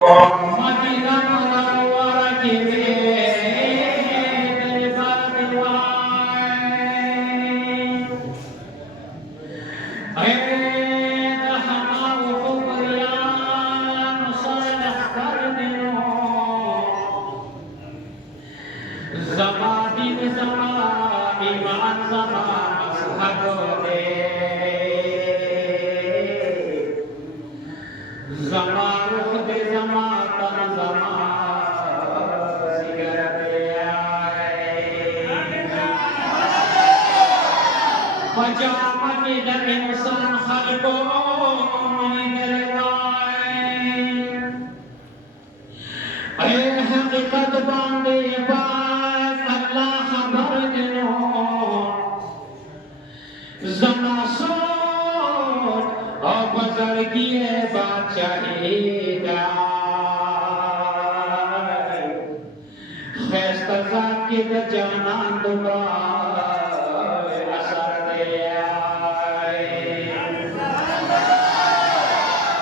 Medina Munawwara की मेरे परवाए हमाओ हुक्रियान सलह कर दियो ज़मादिन ज़मा ईमान ज़मा मज़हब दे ज़मा रुख दे ज़मा तन ज़मा सिगर दे पजामा के दर इंसान खल्को अरे हकीकत बांधे बात अल्लाह खबर दिनो ज़मा सोच और बुजुर्गी बादशाहीदा ख़ैस्ता ज़ाकी द जानान दुआ असर दे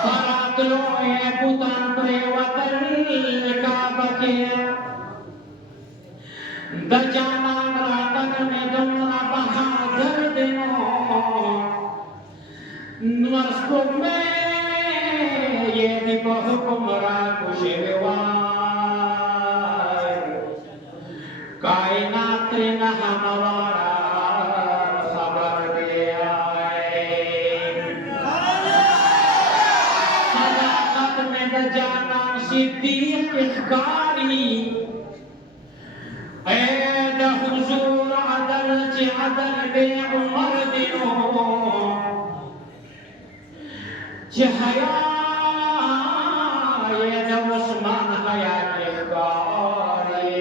परातलो ये बुतान प्रेवतनी काबा के द जानान रातन में दुमरा बहादुर दिनो नस्को में ये दिपो हुक्मरा कुशेवाय कायनात न हमारा खबर दे आए सदाकत में द जाना सिद्दीक इख्कारी ऐ द हुजूर अदल च अदल बे उमर दिनो हया ये द उस्मान हया के कारी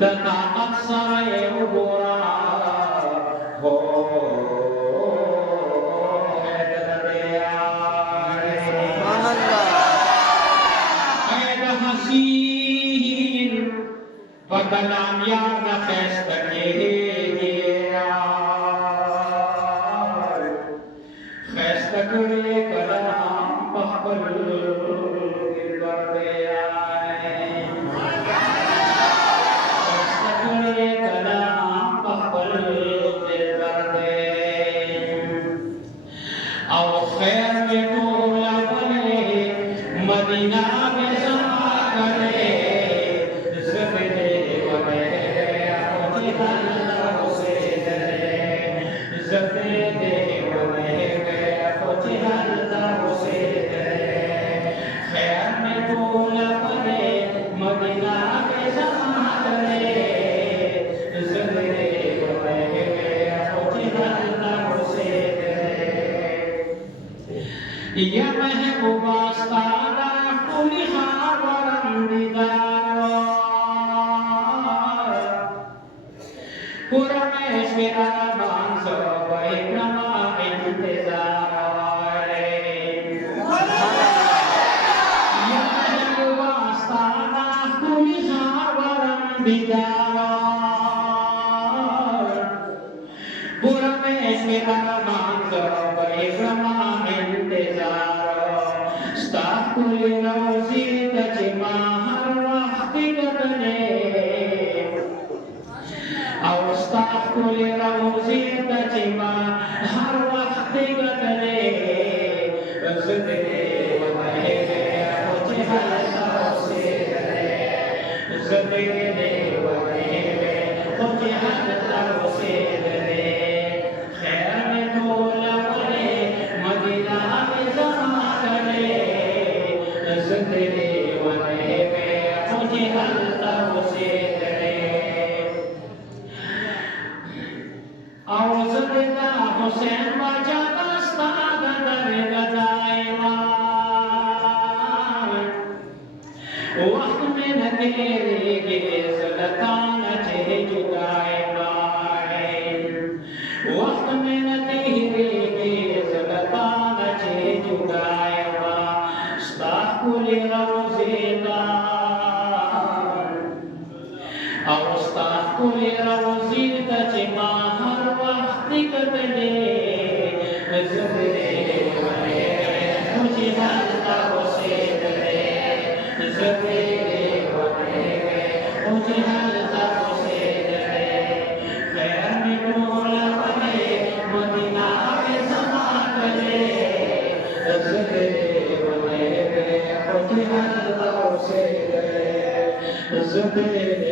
द ताकत सराय उबोरा हो हैदर दे आए ऐ द हसीन बदलाम यार द ख़ैस्ता के करे कलाम पहबल दिलबर दे आए करे कलाम पहबल दिलबर दे और खैर में टोला बने मदीना में समा करे ज़बदे बने अपने अल्लाह से डरे ज़बदे या महबूबा सादा कुली हावरम दीदार पुरमेश्वरा बांसो वैक्रमा इंतजार या महबूबा सादा कुली हावरम दीदार पुरमेश्वरा बांसो वैक्रमा Staffuli rozi da jemahar waqti kadane Aw staffuli rozi da jemahar waqti kadane Zidne wa mahege apoche halsa se dare Zidne wa mahege apoche halsa se dare Khair mein tola bole Madina mein zama kare ज़िंदगी वने में मुझे अल्लाह से करे और ज़िंदा हुसैन बाजा दस्ताद दर गदाइमा वक्त में न तेरे के ज़लतान चे जुदाइमा वक्त में न तेरे के ज़लतान चे जुदाइमा Staffuli rozida, aw staffuli rozida, jemahar waqti kadane, zibne Zubere,